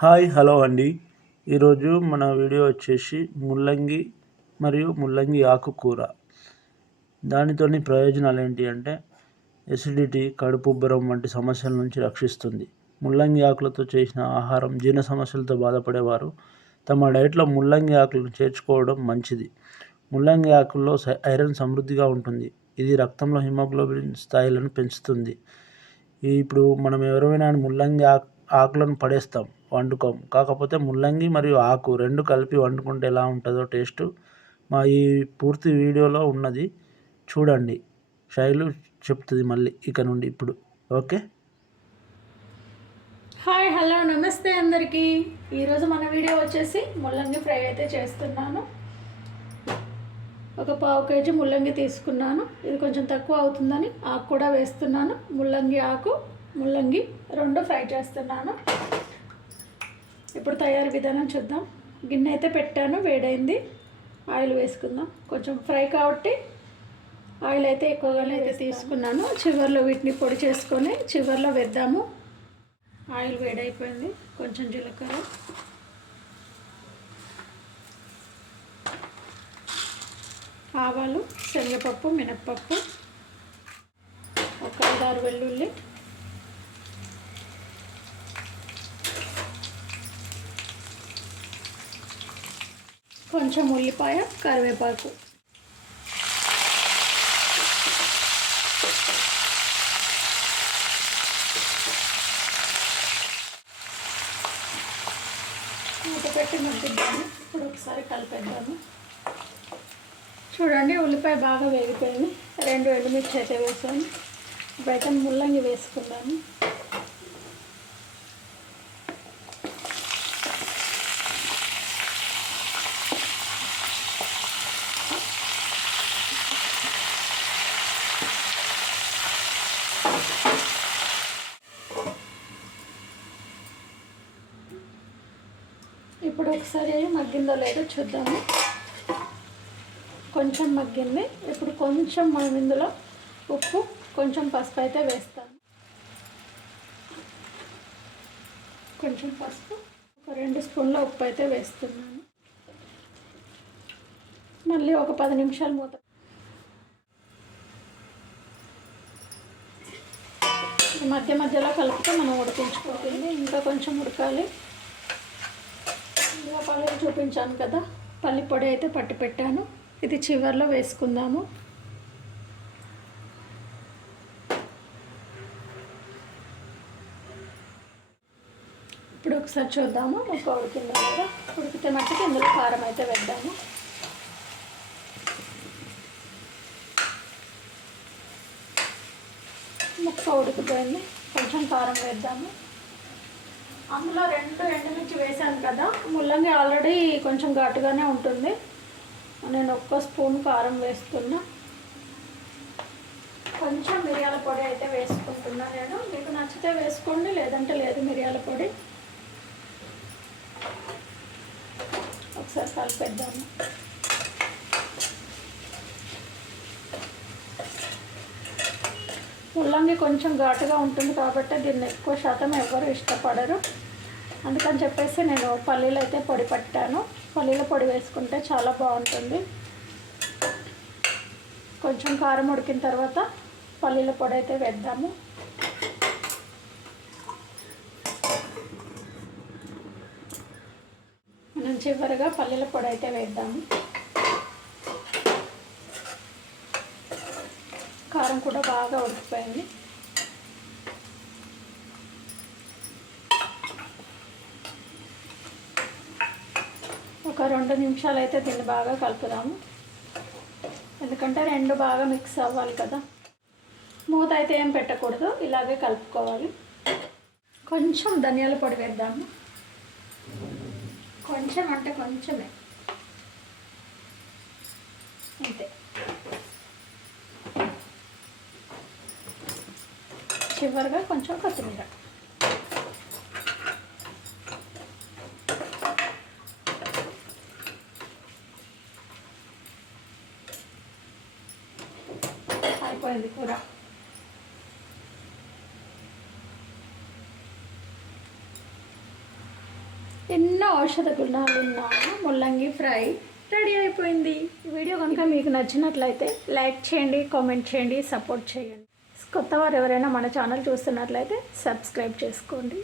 Hi hello అండి. ఈరోజు మన వీడియో వచ్చేసి ముల్లంగి మరియు ముల్లంగి ఆకుకూర. దానితోని ప్రయోజనాలు ఏంటి అంటే ఎసిడిటీ కడుపు ఉబ్బరం వంటి సమస్యల నుంచి రక్షిస్తుంది. ముల్లంగి ఆకులతో చేసిన ఆహారం జీర్ణ సమస్యలతో బాధపడేవారు. తమ డైట్లో ముల్లంగి ఆకులను చేర్చుకోవడం మంచిది. ముల్లంగి ఆకుల్లో ఐరన్ సమృద్ధిగా ఉంటుంది. ఇది రక్తంలో హిమోగ్లోబిన్ స్థాయిలను పెంచుతుంది. ఇప్పుడు మనం ఎవరైనా ముల్లంగి ఆకు ఆకులను పడేస్తాం వండుకోం. కాకపోతే ముల్లంగి మరియు ఆకు రెండు కలిపి వండుకుంటే ఎలా ఉంటుందో టేస్ట్ మా ఈ పూర్తి వీడియోలో ఉన్నది. చూడండి. శైలు చెప్తుంది మళ్ళీ ఇక నుండి ఇప్పుడు. ఓకే? హాయ్ హలో నమస్తే అందరికీ. ఈరోజు మన వీడియో వచ్చేసి ముల్లంగి ఫ్రై అయితే చేస్తున్నాను. ఒక పావు కేజీ ముల్లంగి తీసుకున్నాను. ఇది కొంచెం తక్కువ అవుతుందని ఆకు కూడా వేస్తున్నాను. ముల్లంగి ఆకు ముల్లంగి రెండు ఫ్రై చేస్తున్నాను. ఇప్పుడు తయారీ విధానం చూద్దాం. గిన్నె అయితే పెట్టాను వేడైంది. ఆయిల్ వేసుకుందాం. కొంచెం ఫ్రై కాబట్టి ఆయిల్ అయితే ఎక్కువగానే అయితే తీసుకున్నాను. చివర్లో వీటిని పొడి చేసుకొని చివరిలో వేద్దాము. ఆయిల్ వేడైపోయింది. కొంచెం జీలకర్ర. ఆవాలు శనగపప్పు మినప్పప్పు ఒక ఐదారు వెల్లుల్లి కొంచెం ఉల్లిపాయ కరివేపాకు. మూత పెట్టి మగ్గిద్దాము. ఇప్పుడు ఒకసారి కలిపేద్దాము. చూడండి ఉల్లిపాయ బాగా వేగిపోయింది. రెండు ఎండుమిర్చి అయితే వేసాను. ఇప్పుడైతే ముల్లంగి వేసుకుందాము. ఇప్పుడు ఒకసారి మగ్గిందో లేదో చూద్దాము. కొంచెం మగ్గింది. ఇప్పుడు కొంచెం మనం ఇందులో ఉప్పు కొంచెం పసుపు అయితే వేస్తాను కొంచెం పసుపు ఒక రెండు స్పూన్ల ఉప్పు అయితే వేస్తున్నాను. మళ్ళీ ఒక పది నిమిషాలు మూత మధ్య మధ్యలో కలిపితే మనం ఉడికించుకోవాలి. ఇంకా కొంచెం ఉడకాలి. పల్లీలు చూపించాను కదా. పల్లి పొడి అయితే పట్టి పెట్టాను. ఇది చివర్లో వేసుకుందాము. ఇప్పుడు ఒకసారి చూద్దాము. ఒక ఉడికిందా కదా. ఉడికితే మట్టుకు ఇందులో కారం అయితే వేద్దాము. ముక్క ఉడికిపోయింది. కొంచెం కారం వేద్దాము. అందులో రెండు ఎండుమిర్చి వేసాను కదా ముల్లంగి ఆల్రెడీ కొంచెం ఘాటుగానే ఉంటుంది. నేను ఒక్క స్పూన్ కారం వేస్తున్నా. కొంచెం మిరియాల పొడి అయితే వేసుకుంటున్నా నేను. మీకు నచ్చితే వేసుకోండి లేదంటే లేదు మిరియాల పొడి. ఒకసారి కలిపేద్దాము ముల్లంగి కొంచెం ఘాటుగా ఉంటుంది కాబట్టి దీన్ని ఎక్కువ శాతం ఎవరు ఇష్టపడరు. అందుకని చెప్పేసి నేను పల్లీలు అయితే పొడి పట్టాను. పల్లీల పొడి వేసుకుంటే చాలా బాగుంటుంది. కొంచెం కారం ఉడికిన తర్వాత పల్లీల పొడి అయితే వేద్దాము. మనం చివరిగా పల్లీల పొడి అయితే వేద్దాము. కారం కూడా బాగా ఉడికిపోయింది. రెండు నిమిషాలు అయితే దీన్ని బాగా కలుపుదాము. ఎందుకంటే రెండు బాగా మిక్స్ అవ్వాలి కదా. మూత అయితే ఏం పెట్టకూడదు ఇలాగే కలుపుకోవాలి. కొంచెం ధనియాల పొడి వేద్దాము. కొంచెం అంటే కొంచెమే. అంతే. చివరిగా కొంచెం కొత్తిమీర. అయిపోయింది కూర ఎన్నో ఔషధ గుణాలు ఉన్న ముల్లంగి ఫ్రై రెడీ అయిపోయింది. వీడియో కనుక మీకు నచ్చినట్లయితే లైక్ చేయండి కామెంట్ చేయండి సపోర్ట్ చేయండి. కొత్త వారు ఎవరైనా మన ఛానల్ చూస్తున్నట్లయితే సబ్స్క్రైబ్ చేసుకోండి.